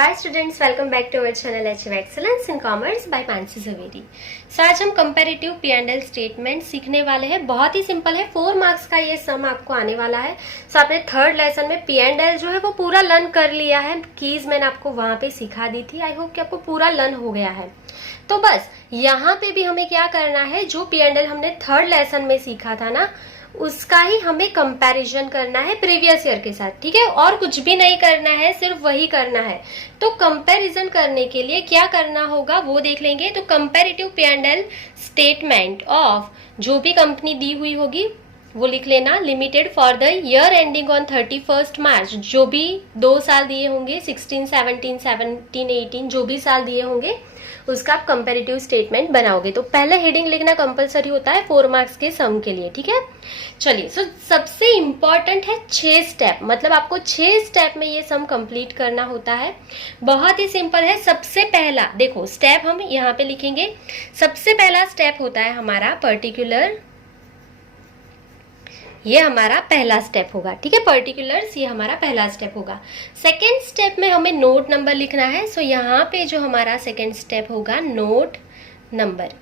Hi students, welcome back to our channel achieve excellence in commerce by Mansi Jhaveri. So आज हम comparative P and L statement सीखने वाले हैं। बहुत ही सिंपल है, 4 मार्क्स का ये सम आपको आने वाला है। सो आपने थर्ड लेसन में पी एंड एल जो है वो पूरा लर्न कर लिया है। कीज मैंने आपको वहां पे सिखा दी थी। आई होप कि आपको पूरा लर्न हो गया है। तो बस यहाँ पे भी हमें क्या करना है, जो पी एंड एल हमने थर्ड लेसन में सीखा था ना, उसका ही हमें कंपैरिजन करना है प्रीवियस ईयर के साथ। ठीक है, और कुछ भी नहीं करना है, सिर्फ वही करना है। तो कंपैरिजन करने के लिए क्या करना होगा वो देख लेंगे। तो comparative P and L statement of जो भी कंपनी दी हुई होगी वो लिख लेना। Limited for the year ending on 31 मार्च, जो भी 2 साल दिए होंगे, 16, 17, 17, 18 जो भी साल दिए होंगे उसका आप कंपैरेटिव स्टेटमेंट बनाओगे। तो पहले हेडिंग लिखना कंपलसरी होता है 4 मार्क्स के सम के लिए। ठीक है, चलिए। सो सबसे इंपॉर्टेंट है 6 स्टेप, मतलब आपको 6 स्टेप में ये सम कंप्लीट करना होता है। बहुत ही सिंपल है। सबसे पहला देखो स्टेप हम यहाँ पे लिखेंगे। सबसे पहला स्टेप होता है हमारा पर्टिकुलर, ये हमारा पहला स्टेप होगा। ठीक है, पर्टिकुलर्स ये हमारा पहला स्टेप होगा। सेकेंड स्टेप में हमें नोट नंबर लिखना है। सो यहाँ पे जो हमारा सेकेंड स्टेप होगा नोट नंबर।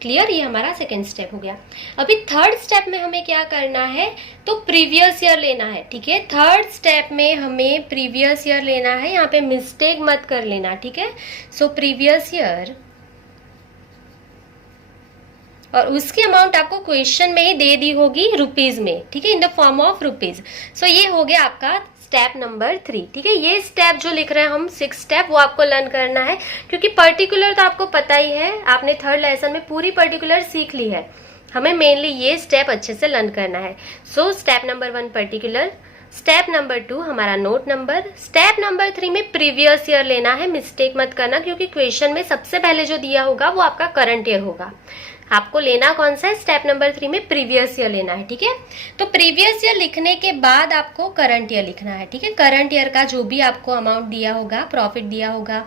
क्लियर, ये हमारा सेकेंड स्टेप हो गया। अभी थर्ड स्टेप में हमें क्या करना है, तो प्रीवियस ईयर लेना है। ठीक है, थर्ड स्टेप में हमें प्रीवियस ईयर लेना है। यहाँ पे मिस्टेक मत कर लेना। ठीक है, सो प्रीवियस ईयर, और उसकी अमाउंट आपको क्वेश्चन में ही दे दी होगी रुपीज में। ठीक है, in the form of rupees. So ये हो गया आपका स्टेप नंबर 3। ठीक है, ये स्टेप जो लिख रहे हैं हम 6 स्टेप, वो आपको लर्न करना है, क्योंकि पर्टिकुलर तो आपको पता ही है, आपने थर्ड लेसन में पूरी पर्टिकुलर सीख ली है। हमें मेनली ये स्टेप अच्छे से लर्न करना है। So step number 1 particular, step number 2 हमारा नोट नंबर, स्टेप नंबर 3 में प्रीवियस ईयर लेना है। मिस्टेक मत करना, क्योंकि क्वेश्चन में सबसे पहले जो दिया होगा वो आपका करंट ईयर होगा। आपको लेना कौन सा है, स्टेप नंबर 3 में प्रीवियस ईयर लेना है। ठीक है, तो प्रीवियस ईयर लिखने के बाद आपको करंट ईयर लिखना है। ठीक है, करंट ईयर का जो भी आपको अमाउंट दिया होगा, प्रॉफिट दिया होगा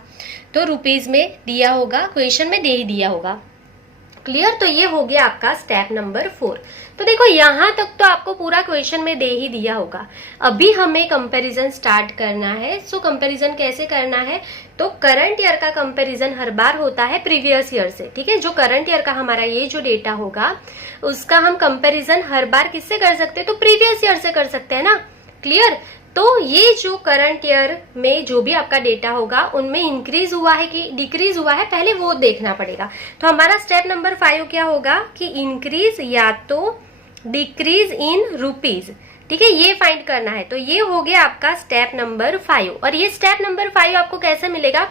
तो रुपीज में दिया होगा, क्वेश्चन में दे ही दिया होगा। क्लियर, तो ये हो गया आपका स्टेप नंबर 4। तो देखो यहाँ तक तो आपको पूरा क्वेश्चन में दे ही दिया होगा। अभी हमें कंपैरिजन स्टार्ट करना है। सो कंपैरिजन कैसे करना है, तो करंट ईयर का कंपैरिजन हर बार होता है प्रीवियस ईयर से। ठीक है, जो करंट ईयर का हमारा ये जो डेटा होगा उसका हम कंपैरिजन हर बार किससे कर सकते हैं, तो प्रीवियस ईयर से कर सकते हैं ना। क्लियर, तो ये जो करंट ईयर में जो भी आपका डेटा होगा उनमें इंक्रीज हुआ है कि डिक्रीज हुआ है, पहले वो देखना पड़ेगा। तो हमारा स्टेप नंबर 5 क्या होगा कि इंक्रीज या तो डिक्रीज इन रुपीज। ठीक है, ये फाइंड करना है। तो ये हो गया आपका स्टेप नंबर 5। और ये स्टेप नंबर 5 आपको कैसे मिलेगा,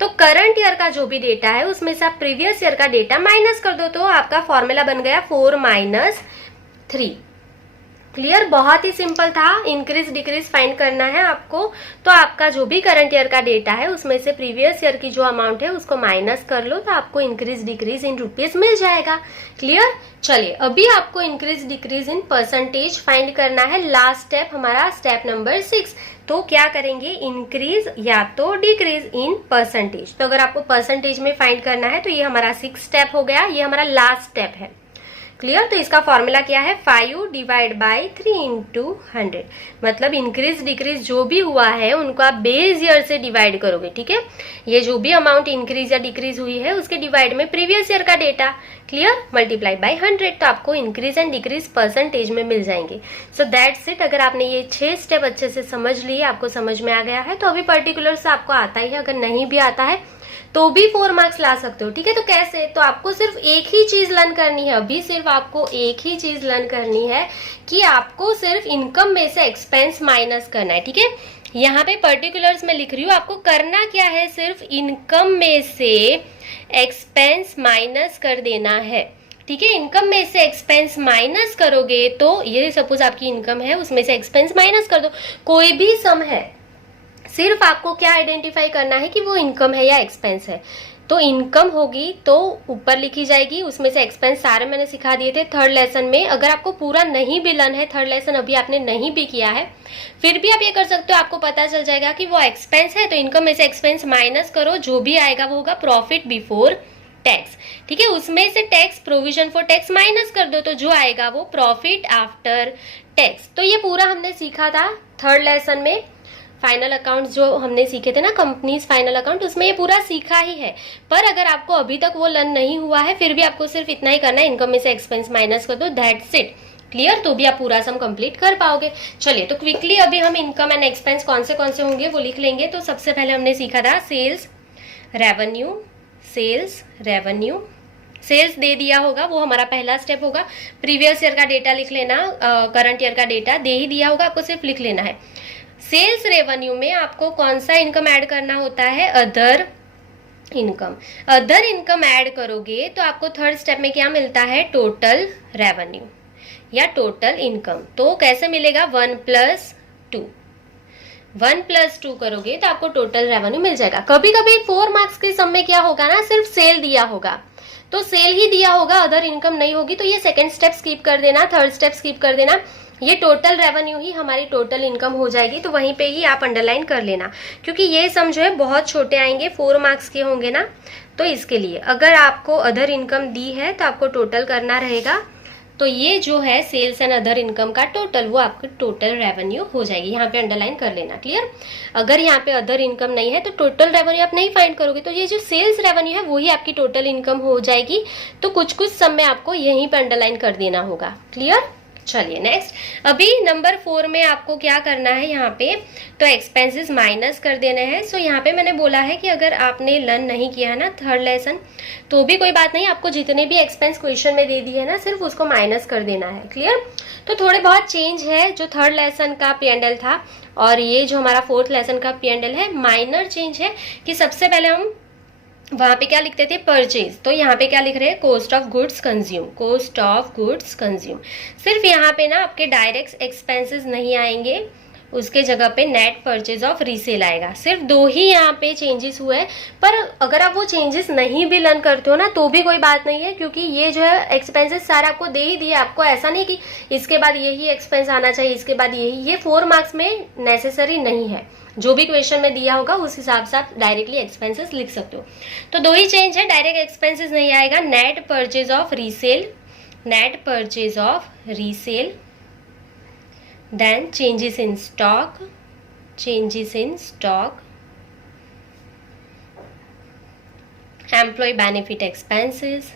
तो करंट ईयर का जो भी डेटा है उसमें से आप प्रीवियस ईयर का डेटा माइनस कर दो, तो आपका फॉर्मूला बन गया 4 - 3। क्लियर, बहुत ही सिंपल था। इंक्रीज डिक्रीज फाइंड करना है आपको, तो आपका जो भी करंट ईयर का डेटा है उसमें से प्रीवियस ईयर की जो अमाउंट है उसको माइनस कर लो, तो आपको इंक्रीज डिक्रीज इन रुपीज मिल जाएगा। क्लियर, चलिए अभी आपको increase decrease in percentage find करना है। लास्ट स्टेप हमारा स्टेप नंबर 6। तो क्या करेंगे, इंक्रीज या तो डिक्रीज इन परसेंटेज। तो अगर आपको परसेंटेज में फाइंड करना है तो ये हमारा 6 स्टेप हो गया, ये हमारा लास्ट स्टेप है। क्लियर, तो इसका फॉर्मूला क्या है, 5 डिवाइड बाई 3 इंटू 100। मतलब इंक्रीज डिक्रीज जो भी हुआ है उनको आप बेस ईयर से डिवाइड करोगे। ठीक है, ये जो भी अमाउंट इंक्रीज या डिक्रीज हुई है उसके डिवाइड में प्रीवियस ईयर का डेटा। क्लियर, मल्टीप्लाई बाई 100, तो आपको इंक्रीज एंड डिक्रीज परसेंटेज में मिल जाएंगे। So that's it. अगर आपने ये 6 स्टेप अच्छे से समझ लिए, आपको समझ में आ गया है, तो अभी पर्टिकुलर से आपको आता ही है। अगर नहीं भी आता है तो भी 4 मार्क्स ला सकते हो। ठीक है, तो कैसे, तो आपको सिर्फ एक ही चीज लर्न करनी है। अभी सिर्फ आपको एक ही चीज लर्न करनी है कि आपको सिर्फ इनकम में से एक्सपेंस माइनस करना है। ठीक है, यहाँ पे पर्टिकुलर्स में लिख रही हूँ, आपको करना क्या है, सिर्फ इनकम में से एक्सपेंस माइनस कर देना है। ठीक है, इनकम में से एक्सपेंस माइनस करोगे तो ये सपोज आपकी इनकम है, उसमें से एक्सपेंस माइनस कर दो। कोई भी सम है, सिर्फ आपको क्या आइडेंटिफाई करना है कि वो इनकम है या एक्सपेंस है। तो इनकम होगी तो ऊपर लिखी जाएगी, उसमें से एक्सपेंस सारे मैंने सिखा दिए थे थर्ड लेसन में। अगर आपको पूरा नहीं भी लर्न है, थर्ड लेसन अभी आपने नहीं भी किया है, फिर भी आप ये कर सकते हो, आपको पता चल जाएगा कि वो एक्सपेंस है। तो इनकम में से एक्सपेंस माइनस करो, जो भी आएगा वो होगा प्रॉफिट बिफोर टैक्स। ठीक है, उसमें से tax provision for tax minus कर दो, तो जो आएगा वो प्रॉफिट आफ्टर टैक्स। तो ये पूरा हमने सीखा था थर्ड लेसन में। फाइनल अकाउंट जो हमने सीखे थे ना, कंपनीज फाइनल अकाउंट, उसमें ये पूरा सीखा ही है। पर अगर आपको अभी तक वो लर्न नहीं हुआ है, फिर भी आपको सिर्फ इतना ही करना है, इनकम में से एक्सपेंस माइनस कर दो, दैट्स इट। क्लियर? तो भी आप पूरा सम कंप्लीट कर पाओगे। चलिए तो क्विकली अभी हम इनकम एंड एक्सपेंस कौन से होंगे वो लिख लेंगे। तो सबसे पहले हमने सीखा था sales revenue, sales revenue, sales दे दिया होगा, वो हमारा पहला स्टेप होगा। प्रीवियस ईयर का डेटा लिख लेना, करंट ईयर का डेटा दे ही दिया होगा, आपको सिर्फ लिख लेना है। सेल्स रेवेन्यू में आपको कौन सा इनकम ऐड करना होता है? Other income. Other income add करोगे तो आपको थर्ड स्टेप में क्या मिलता है? टोटल रेवेन्यू या टोटल इनकम। तो कैसे मिलेगा? 1+2, 1+2 करोगे तो आपको टोटल रेवेन्यू मिल जाएगा। कभी कभी 4 मार्क्स के सम में क्या होगा ना, सिर्फ सेल दिया होगा तो सेल ही दिया होगा, अदर इनकम नहीं होगी, तो ये सेकंड स्टेप स्किप कर देना, थर्ड स्टेप स्किप कर देना। ये टोटल रेवेन्यू ही हमारी टोटल इनकम हो जाएगी, तो वहीं पे ही आप अंडरलाइन कर लेना, क्योंकि ये सम जो है बहुत छोटे आएंगे, 4 मार्क्स के होंगे ना, तो इसके लिए अगर आपको अदर इनकम दी है तो आपको टोटल करना रहेगा। तो ये जो है सेल्स एंड अदर इनकम का टोटल, वो आपकी टोटल रेवेन्यू हो जाएगी। यहाँ पे अंडरलाइन कर लेना। क्लियर? अगर यहाँ पे अदर इनकम नहीं है तो टोटल रेवेन्यू आप नहीं फाइंड करोगे, तो ये जो सेल्स रेवेन्यू है वही आपकी टोटल इनकम हो जाएगी। तो कुछ कुछ सम में आपको यहीं पे अंडरलाइन कर देना होगा। क्लियर? चलिए नेक्स्ट, अभी नंबर 4 में आपको क्या करना है यहाँ पे, तो एक्सपेंसेस माइनस कर देने हैं। सो यहाँ पे मैंने बोला है कि अगर आपने लर्न नहीं किया है ना थर्ड लेसन, तो भी कोई बात नहीं, आपको जितने भी एक्सपेंस क्वेश्चन में दे दिए है ना, सिर्फ उसको माइनस कर देना है। क्लियर? तो थोड़े बहुत चेंज है, जो थर्ड लेसन का P&L था और ये जो हमारा फोर्थ लेसन का P&L है, माइनर चेंज है कि सबसे पहले हम वहां पे क्या लिखते थे? परचेज, तो यहाँ पे क्या लिख रहे हैं? Cost of goods consume, cost of goods consume. सिर्फ यहाँ पे ना आपके डायरेक्ट एक्सपेंसेस नहीं आएंगे, उसके जगह पे नेट परचेज ऑफ रीसेल आएगा। सिर्फ 2 ही यहाँ पे चेंजेस हुए हैं, पर अगर आप वो चेंजेस नहीं भी लर्न करते हो ना तो भी कोई बात नहीं है, क्योंकि ये जो है एक्सपेंसेस सारे आपको दे ही दिए। आपको ऐसा नहीं कि इसके बाद यही एक्सपेंस आना चाहिए, इसके बाद यही, ये 4 मार्क्स में नेसेसरी नहीं है। जो भी क्वेश्चन में दिया होगा उस हिसाब से आप डायरेक्टली एक्सपेंसेस लिख सकते हो। तो 2 ही चेंज है, डायरेक्ट एक्सपेंसेस नहीं आएगा, net purchase of resale, net purchase of resale, then changes in stock, changes in stock, employee benefit expenses,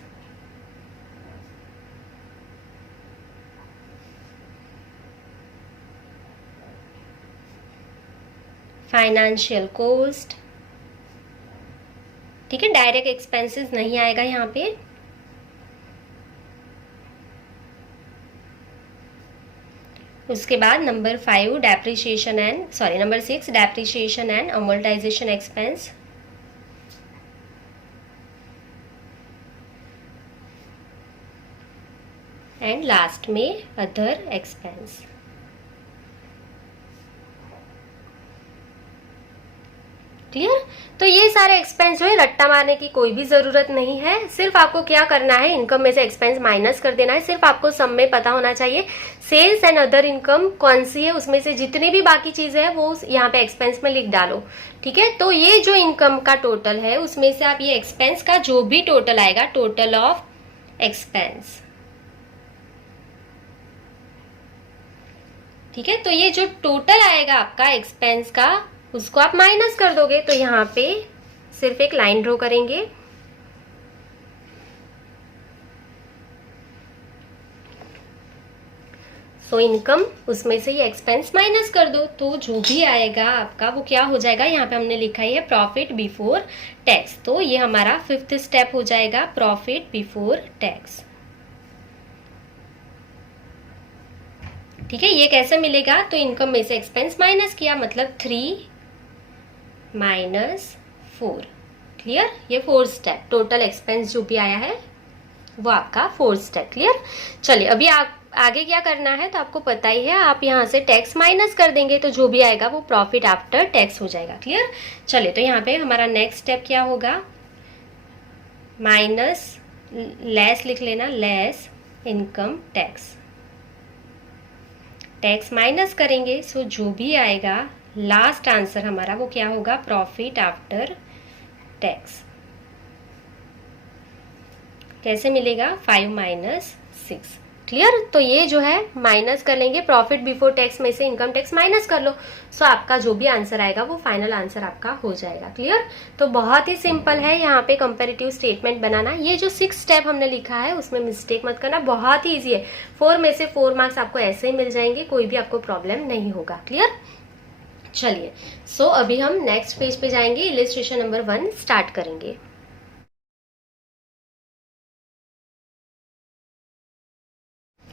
financial cost. ठीक है, डायरेक्ट एक्सपेंसेस नहीं आएगा यहाँ पे। उसके बाद number 6 depreciation and amortisation expense, and last में अदर एक्सपेंस। क्लियर? तो ये सारे एक्सपेंस जो है रट्टा मारने की कोई भी जरूरत नहीं है, सिर्फ आपको क्या करना है, इनकम में से एक्सपेंस माइनस कर देना है। सिर्फ आपको सम में पता होना चाहिए सेल्स एंड अदर इनकम कौन सी है, उसमें से जितनी भी बाकी चीजें हैं वो यहाँ पे एक्सपेंस में लिख डालो। ठीक है? तो ये जो इनकम का टोटल है उसमें से आप ये एक्सपेंस का जो भी टोटल आएगा, टोटल ऑफ एक्सपेंस। ठीक है? तो ये जो टोटल आएगा आपका एक्सपेंस का, उसको आप माइनस कर दोगे। तो यहाँ पे सिर्फ एक लाइन ड्रॉ करेंगे, सो इनकम, उसमें से ये एक्सपेंस माइनस कर दो, तो जो भी आएगा आपका वो क्या हो जाएगा? यहाँ पे हमने लिखा है प्रॉफिट बिफोर टैक्स, तो ये हमारा 5th स्टेप हो जाएगा, प्रॉफिट बिफोर टैक्स। ठीक है? ये कैसे मिलेगा? तो इनकम में से एक्सपेंस माइनस किया, मतलब 3 - 4। क्लियर? ये 4th स्टेप, टोटल एक्सपेंस जो भी आया है वो आपका 4th स्टेप। क्लियर? चलिए अभी आप आगे क्या करना है तो आपको पता ही है, आप यहाँ से टैक्स माइनस कर देंगे तो जो भी आएगा वो प्रॉफिट आफ्टर टैक्स हो जाएगा। क्लियर? चलिए तो यहाँ पे हमारा नेक्स्ट स्टेप क्या होगा? माइनस, लेस लिख लेना, less income tax, tax minus करेंगे, सो जो भी आएगा लास्ट आंसर हमारा वो क्या होगा? Profit after tax. कैसे मिलेगा? 5 - 6। क्लियर। तो ये जो है माइनस कर लेंगे, प्रॉफिट बिफोर टैक्स में से इनकम टैक्स माइनस कर लो, सो आपका जो भी आंसर आएगा वो फाइनल आंसर आपका हो जाएगा। क्लियर। तो बहुत ही सिंपल है यहाँ पे कंपैरेटिव स्टेटमेंट बनाना। ये जो 6 स्टेप हमने लिखा है उसमें मिस्टेक मत करना, बहुत ही ईजी है। 4 में से 4 मार्क्स आपको ऐसे ही मिल जाएंगे, कोई भी आपको प्रॉब्लम नहीं होगा। क्लियर। चलिए, सो अभी हम नेक्स्ट पेज पे जाएंगे, इलिस्ट्रेशन नंबर 1 स्टार्ट करेंगे।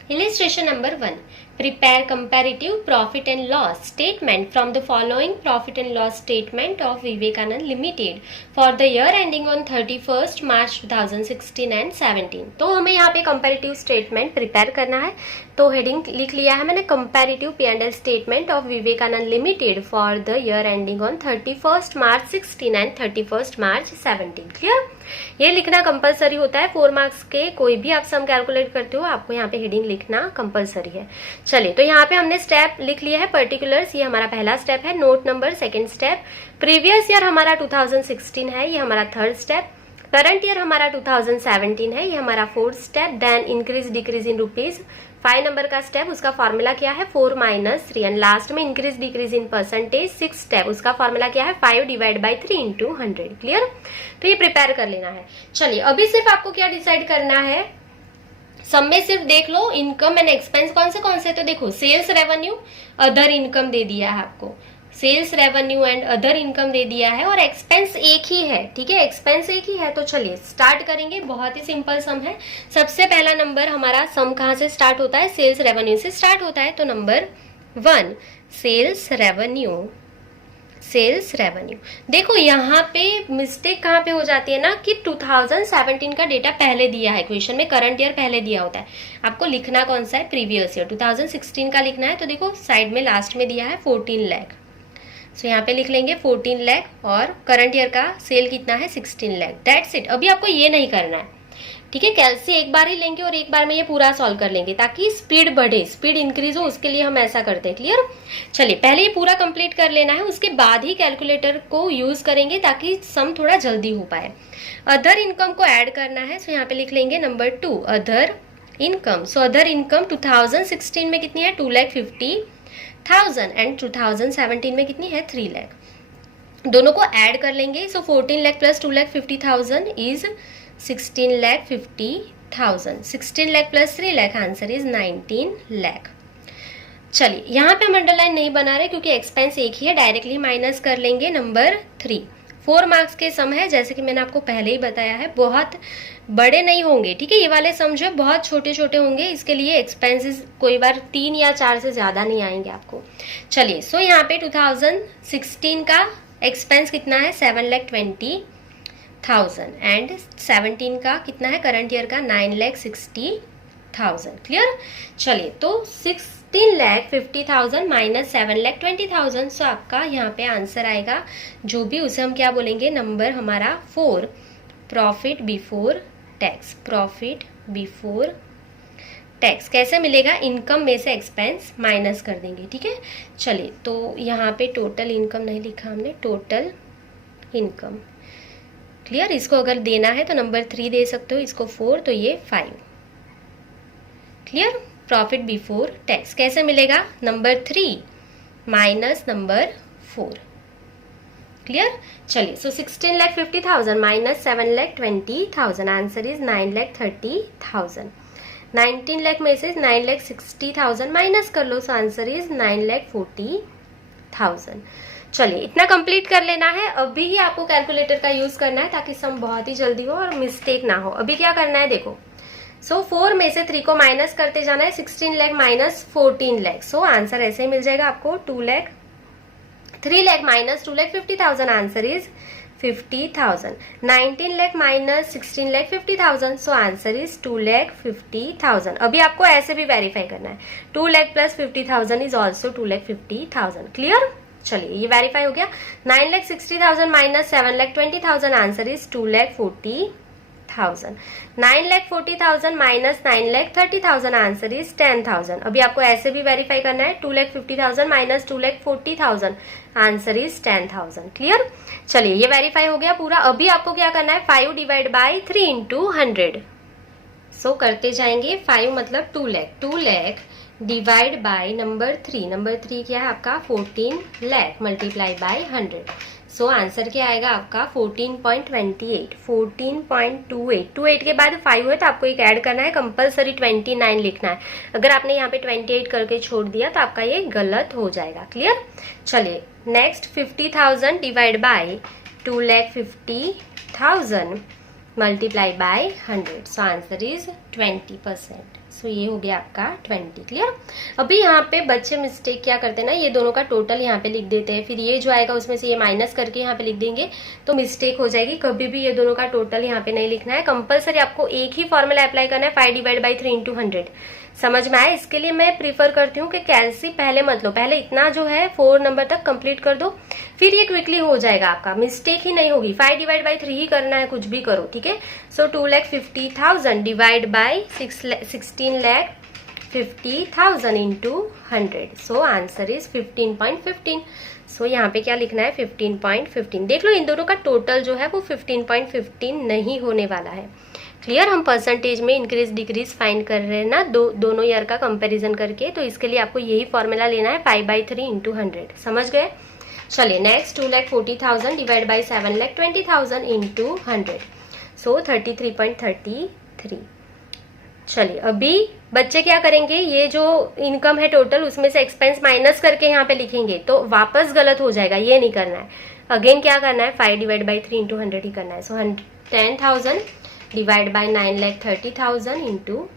Illustration number 1. Prepare comparative profit and loss statement from the following profit and loss statement of Vivekanand Limited for the year ending on 31st March 2016 and 17. तो हमें यहाँ पे comparative statement prepare करना है, तो heading लिख लिया है मैंने, comparative P&L statement of Vivekanand Limited for the year ending on 31st March 16 and 31st March 17. Clear. ये लिखना कंपलसरी होता है 4 मार्क्स के, कोई भी आप सम कैलकुलेट करते हो आपको यहाँ पे हेडिंग लिखना कंपलसरी है। चलिए, तो यहाँ पे हमने स्टेप लिख लिया है, पर्टिकुलर्स ये हमारा पहला स्टेप है, note number second step, previous year हमारा 2016 है, ये हमारा थर्ड स्टेप, करंट ईयर हमारा 2017 है, ये हमारा fourth step, then increase decrease in rupees 5 number का स्टेप, उसका फॉर्मूला क्या है 4 - 3, एंड लास्ट में increase decrease in percentage 6 step, उसका फॉर्मूला क्या है 5 / 3 × 100। क्लियर। तो ये प्रिपेयर कर लेना है। चलिए, अभी सिर्फ आपको क्या डिसाइड करना है, सब में सिर्फ देख लो इनकम एंड एक्सपेंस कौन से, तो देखो सेल्स रेवेन्यू, अदर इनकम दे दिया है आपको, sales revenue and other income दे दिया है, और एक्सपेंस एक ही है। ठीक है, एक्सपेंस एक ही है। तो चलिए स्टार्ट करेंगे, बहुत ही सिंपल सम है। सबसे पहला नंबर हमारा सम कहाँ से स्टार्ट होता है, सेल्स रेवेन्यू से स्टार्ट होता है। तो number 1 sales revenue, sales revenue. देखो यहाँ पे मिस्टेक कहाँ पे हो जाती है ना, कि 2017 का डेटा पहले दिया है क्वेश्चन में, करंट ईयर पहले दिया होता है, आपको लिखना कौन सा है प्रीवियस ईयर, 2016 का लिखना है। तो देखो साइड में लास्ट में दिया है 14 लाख, सो यहाँ पे लिख लेंगे 14 लाख, और करंट ईयर का सेल कितना है 16 लाख, दैट्स इट। अभी आपको ये नहीं करना है, ठीक है, कैलसी एक बार ही लेंगे और एक बार में ये पूरा सॉल्व कर लेंगे, ताकि स्पीड बढ़े, स्पीड इंक्रीज हो, उसके लिए हम ऐसा करते हैं। क्लियर। चलिए, पहले ये पूरा कंप्लीट कर लेना है, उसके बाद ही कैलकुलेटर को यूज करेंगे ताकि सम थोड़ा जल्दी हो पाए। अदर इनकम को ऐड करना है, सो यहाँ पे लिख लेंगे number 2 other income. So other income 2016 में कितनी है 2,50,000 एंड 2017 में कितनी है 3 लाख, दोनों को ऐड कर लेंगे। सो 14 lakh plus 2,50,000 is 16,50,000, 16 lakh plus 3 lakh, answer is 19 lakh. चलिए, यहाँ पे हम अंडरलाइन नहीं बना रहे क्योंकि एक्सपेंस एक ही है, डायरेक्टली माइनस कर लेंगे। नंबर 3 4 मार्क्स के सम है, जैसे कि मैंने आपको पहले ही बताया है, बहुत बड़े नहीं होंगे। ठीक है, ये वाले सम जो है बहुत छोटे छोटे होंगे, इसके लिए एक्सपेंसेस कोई बार 3 या 4 से ज्यादा नहीं आएंगे आपको। चलिए, सो यहाँ पे 2016 का एक्सपेंस कितना है 7,20,000 एंड 17 का कितना है करंट ईयर का 9,60,000। क्लियर। चलिए, तो 16,50,000 माइनस 7,20,000, सो आपका यहाँ पे आंसर आएगा जो भी, उसे हम क्या बोलेंगे, नंबर हमारा 4 profit before tax, profit before tax. कैसे मिलेगा, इनकम में से एक्सपेंस माइनस कर देंगे। ठीक है। चलिए, तो यहाँ पे टोटल इनकम नहीं लिखा हमने, टोटल इनकम। क्लियर। इसको अगर देना है तो नंबर 3 दे सकते हो, इसको 4, तो ये 5। क्लियर। प्रॉफिट बिफोर टैक्स कैसे मिलेगा, नंबर 3 माइनस नंबर 4। क्लियर। चलिए, सो 16,50,000 माइनस 7,20,000, आंसर इज 9,30,000। 19 लाख में से 9,60,000 माइनस कर लो, सो आंसर इज 9,40,000। चलिए, इतना कंप्लीट कर लेना है। अभी ही आपको कैलकुलेटर का यूज करना है ताकि सम बहुत ही जल्दी हो और मिस्टेक ना हो। अभी क्या करना है देखो, सो 4 में से 3 को माइनस करते जाना है, 16 lakh minus 14 lakh, so answer ऐसे ही मिल जाएगा आपको 2 lakh, 3 lakh minus 2,50,000, answer is 50,000। 19 lakh minus 16 lakh 50,000, so answer is 2,50,000। अभी आपको ऐसे भी वेरीफाई करना है, 2 lakh plus 50,000 is also 2,50,000। Clear. चलिए, ये वेरीफाई हो गया। 9,60,000 minus 7,20,000, answer is 2,40,000। 9,40,000 minus 9,30,000, answer is 10,000। अभी आपको ऐसे भी वेरीफाई करना है, 2,50,000 माइनस 2,40,000, आंसर इज 10,000। क्लियर। चलिए, ये वेरीफाई हो गया पूरा। अभी आपको क्या करना है, 5 / 3 × 100, सो करते जाएंगे 5 मतलब 2 lakh, 2 lakh divide by number 3, number 3 क्या है आपका 14 lakh multiply by 100। So answer क्या आएगा आपका 14.28, 14.28। 28 के बाद 5 है तो आपको एक ऐड करना है, कंपलसरी 29 लिखना है। अगर आपने यहाँ पे 28 करके छोड़ दिया तो आपका ये गलत हो जाएगा। क्लियर? चलिए next 50,000 divide by 2,50,000 multiply by 100। So answer is 20%। सो ये हो गया आपका 20। क्लियर? अभी यहाँ पे बच्चे मिस्टेक क्या करते हैं ना, ये दोनों का टोटल यहाँ पे लिख देते हैं, फिर ये जो आएगा उसमें से ये माइनस करके यहाँ पे लिख देंगे तो मिस्टेक हो जाएगी। कभी भी ये दोनों का टोटल यहाँ पे नहीं लिखना है, कंपलसरी आपको एक ही फॉर्मूला अप्लाई करना है, 5 डिवाइड बाई 3 इंटू 100। समझ में आया? इसके लिए मैं प्रीफर करती हूँ कि कैलसी पहले मत लो, पहले इतना जो है 4 नंबर तक कंप्लीट कर दो, फिर ये क्विकली हो जाएगा आपका, मिस्टेक ही नहीं होगी। 5 डिवाइड बाई 3 ही करना है, कुछ भी करो, ठीक है। सो 2,50,000 divide by 16,50,000 into 100। So answer is 15.15। सो यहाँ पे क्या लिखना है 15.15। देख लो इन दोनों का टोटल जो है वो 15.15 नहीं होने वाला है। क्लियर? हम परसेंटेज में इंक्रीज डिक्रीज फाइंड कर रहे हैं ना, दोनों ईयर का कंपैरिजन करके, तो इसके लिए आपको यही फॉर्मूला लेना है 5/3 इंटू 100। समझ गए? चलिए नेक्स्ट 2,40,000 डिवाइड बाई 7,20,000 इंटू 100। सो 33.33। चलिए अभी बच्चे क्या करेंगे, ये जो इनकम है टोटल उसमें से एक्सपेंस माइनस करके यहाँ पे लिखेंगे तो वापस गलत हो जाएगा, ये नहीं करना है। अगेन क्या करना है 5 डिवाइड बाई 3 इंटू 100 ही करना है। सो 10,000 divide by 9,30,000 into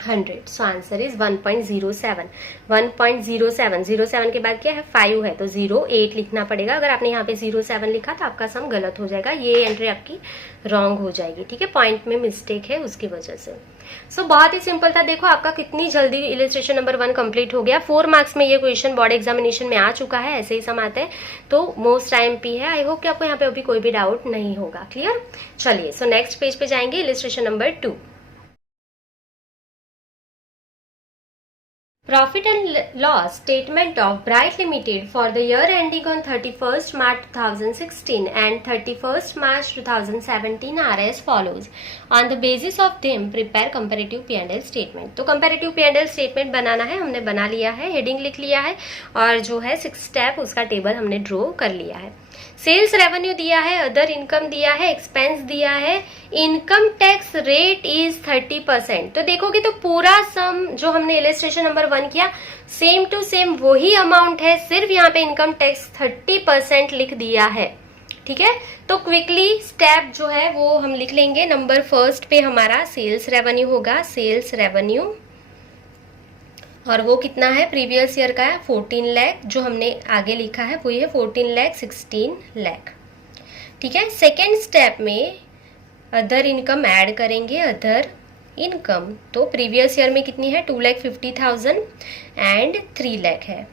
100। So answer is 1.07। 1.07, 07 के बाद क्या है 5 है तो 08 लिखना पड़ेगा। अगर आपने यहाँ पे 07 लिखा तो आपका सम गलत हो जाएगा, ये एंट्री आपकी रॉन्ग हो जाएगी, ठीक है। पॉइंट में मिस्टेक है उसकी वजह से। सो बहुत ही सिंपल था। देखो आपका कितनी जल्दी इलिस्ट्रेशन नंबर 1 कंप्लीट हो गया। 4 मार्क्स में ये क्वेश्चन बोर्ड एग्जामिनेशन में आ चुका है, ऐसे ही सम आते हैं तो मोस्ट IMP है। आई होप कि आपको यहाँ पे अभी कोई भी डाउट नहीं होगा। क्लियर? चलिए सो नेक्स्ट पेज पे जाएंगे, illustration number 2। Profit and loss statement of Bright Limited for the year ending on 31st March 2016 and 31st March 2017 are as follows. On the basis of them, prepare comparative P&L statement. तो comparative P&L statement बनाना है, हमने बना लिया है, heading लिख लिया है और जो है 6 स्टेप उसका टेबल हमने ड्रॉ कर लिया है। सेल्स रेवेन्यू दिया है, अदर इनकम दिया है, एक्सपेंस दिया है, इनकम टैक्स रेट इज 30%। तो देखोगे तो पूरा सम जो हमने इलिस्ट्रेशन नंबर 1 किया सेम टू सेम वही अमाउंट है, सिर्फ यहाँ पे इनकम टैक्स 30% लिख दिया है, ठीक है। तो क्विकली स्टेप जो है वो हम लिख लेंगे। नंबर फर्स्ट पे हमारा सेल्स रेवेन्यू होगा, सेल्स रेवेन्यू, और वो कितना है प्रीवियस ईयर का है 14 लाख, जो हमने आगे लिखा है वो ये 14 लाख 16 लाख, ठीक है। सेकेंड स्टेप में अदर इनकम ऐड करेंगे, अदर इनकम तो प्रीवियस ईयर में कितनी है 2,50,000 एंड 3 लाख है।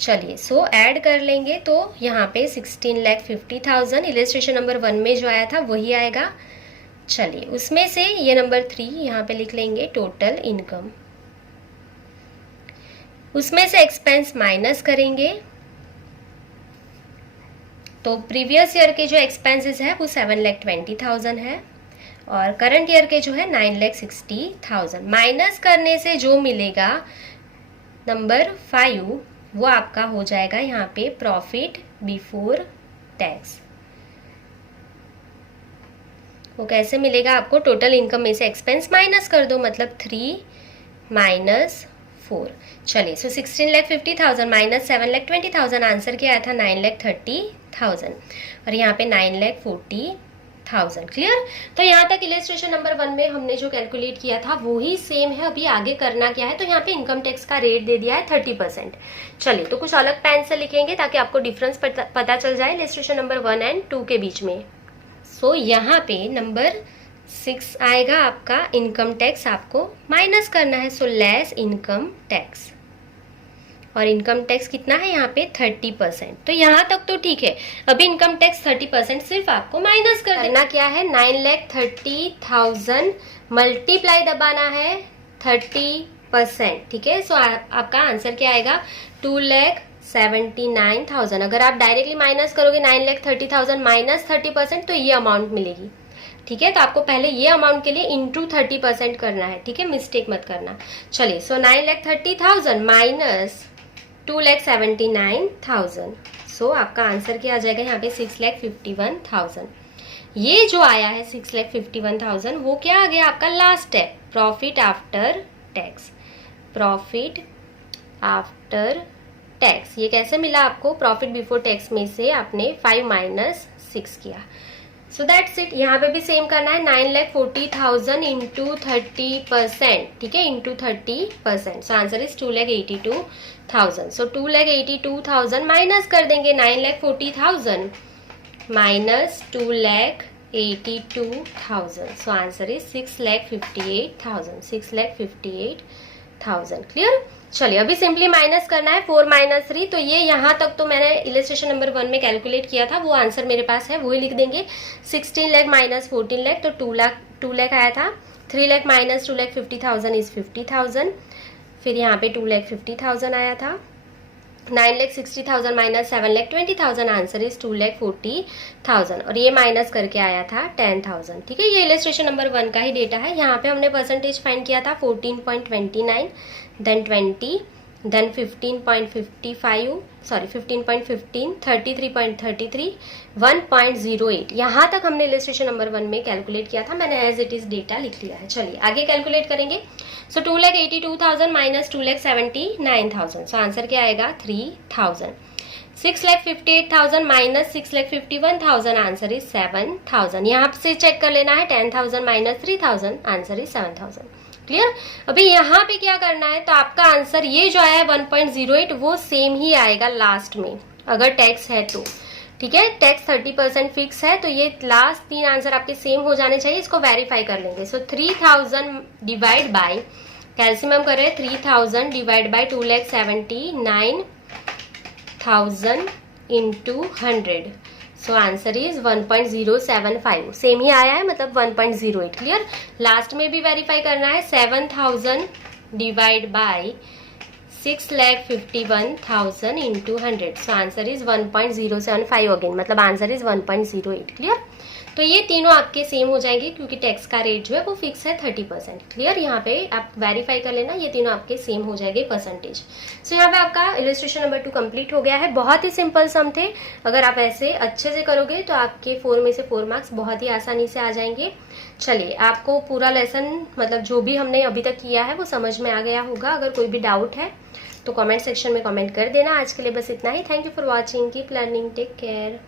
चलिए सो ऐड कर लेंगे तो यहाँ पे 16,50,000 इलिस्ट्रेशन नंबर 1 में जो आया था वही आएगा। चलिए उसमें से ये नंबर 3 यहाँ पे लिख लेंगे टोटल इनकम, उसमें से एक्सपेंस माइनस करेंगे तो प्रीवियस ईयर के जो एक्सपेंसेस है वो 7,20,000 है और करंट ईयर के जो है 9,60,000। माइनस करने से जो मिलेगा नंबर 5 वो आपका हो जाएगा यहाँ पे प्रॉफिट बिफोर टैक्स। वो कैसे मिलेगा आपको, टोटल इनकम में से एक्सपेंस माइनस कर दो, मतलब 3 माइनस 4। चलिए सो 16,50,000 माइनस 7,20,000, आंसर क्या आया था 9,30,000 और यहाँ पे 9,40,000। क्लियर? तो यहाँ तक इलिस्ट्रेशन नंबर 1 में हमने जो कैलकुलेट किया था वो ही सेम है। अभी आगे करना क्या है, तो यहाँ पे इनकम टैक्स का रेट दे दिया है 30%। चलिए तो कुछ अलग पेन से लिखेंगे ताकि आपको डिफरेंस पता चल जाए इलिस्ट्रेशन नंबर 1 एंड 2 के बीच में। सो यहाँ पे नंबर 6 आएगा आपका इनकम टैक्स आपको माइनस करना है, सो लेस इनकम टैक्स, और इनकम टैक्स कितना है यहाँ पे 30%। तो यहाँ तक तो ठीक है। अभी इनकम टैक्स 30% सिर्फ आपको माइनस करना क्या है 9,30,000 मल्टीप्लाई दबाना है 30%, ठीक है। सो आपका आंसर क्या आएगा 2,79,000। अगर आप डायरेक्टली माइनस करोगे 9,30,000 माइनस 30% तो ये अमाउंट मिलेगी, ठीक है, तो आपको पहले ये अमाउंट के लिए इंटू 30% करना है, ठीक है, मिस्टेक मत करना। चलिए, सो 9,30,000 माइनस 2,79,000, सो आपका आंसर क्या आ जाएगा यहाँ पे 6,51,000। ये जो आया है 6,51,000 वो क्या आ गया आपका last step, profit after tax. Profit after tax ये कैसे मिला आपको, प्रॉफिट बिफोर टैक्स में से आपने 5 माइनस 6 किया। So that's it. यहाँ पे भी सेम करना है, 9,40,000 इंटू 30%, ठीक है, into 30%, so answer is 2,82,000। So 2,82,000 minus कर देंगे 9,40,000 minus 2,82,000, so answer is 6,58,000, 6,58,000। Clear. चलिए, अभी सिंपली माइनस करना है 4 माइनस 3, तो ये यहाँ तक तो मैंने इलस्ट्रेशन नंबर 1 में कैलकुलेट किया था, वो आंसर मेरे पास है, वही लिख देंगे। 16 लाख माइनस 14 लाख, तो 2 लाख आया था। 3 लाख माइनस 2,50,000 इज 50,000, फिर यहाँ पे 2,50,000 आया था। 9,60,000 माइनस 7,20,000, आंसर इज 2,40,000, और ये माइनस करके आया था 10,000, ठीक है। ये इलस्ट्रेशन नंबर 1 का ही डेटा है। यहाँ पे हमने परसेंटेज फाइंड किया था 14.29, देन 20, देन 15.15, 33.33, 1.08, यहाँ तक हमने इलस्ट्रेशन नंबर 1 में कैलकुलेट किया था, मैंने एज इट इज डेटा लिख लिया है। चलिए आगे कैलकुलेट करेंगे। सो 2,82,000 माइनस 2,79,000, सो आंसर क्या आएगा 3,000। 6,58,000 माइनस 6,51,000, आंसर इज 7,000। यहाँ से चेक कर लेना है, 10,000 माइनस 3,000, आंसर इज 7,000। क्लियर। अभी यहाँ पे क्या करना है, तो आपका आंसर ये जो आया है 1.08 वो सेम ही आएगा लास्ट में, अगर टैक्स है तो, ठीक है। टैक्स 30% फिक्स है, तो ये लास्ट 3 आंसर आपके सेम हो जाने चाहिए, इसको वेरीफाई कर लेंगे। सो 3,000 डिवाइड बाय, कैल्सियम कर रहे हैं, 3,000 divide by 2,79,000 into 100, so answer is 1.075, same ही आया है, मतलब 1.08। क्लियर। लास्ट में भी वेरीफाई करना है, 7,000 divide by 6,51,000 into 100, so answer is 1.075 again, मतलब आंसर इज 1.08। क्लियर। तो ये तीनों आपके सेम हो जाएंगे, क्योंकि टैक्स का रेट जो है वो फिक्स है 30%। क्लियर। यहाँ पे आप वेरीफाई कर लेना, ये तीनों आपके सेम हो जाएंगे परसेंटेज। सो यहाँ पे आपका इलस्ट्रेशन नंबर 2 कंप्लीट हो गया है। बहुत ही सिंपल सम थे, अगर आप ऐसे अच्छे से करोगे तो आपके 4 में से 4 मार्क्स बहुत ही आसानी से आ जाएंगे। चलिए, आपको पूरा लेसन, मतलब जो भी हमने अभी तक किया है वो समझ में आ गया होगा। अगर कोई भी डाउट है तो कमेंट सेक्शन में कमेंट कर देना। आज के लिए बस इतना ही। Thank you for watching, keep learning, take care.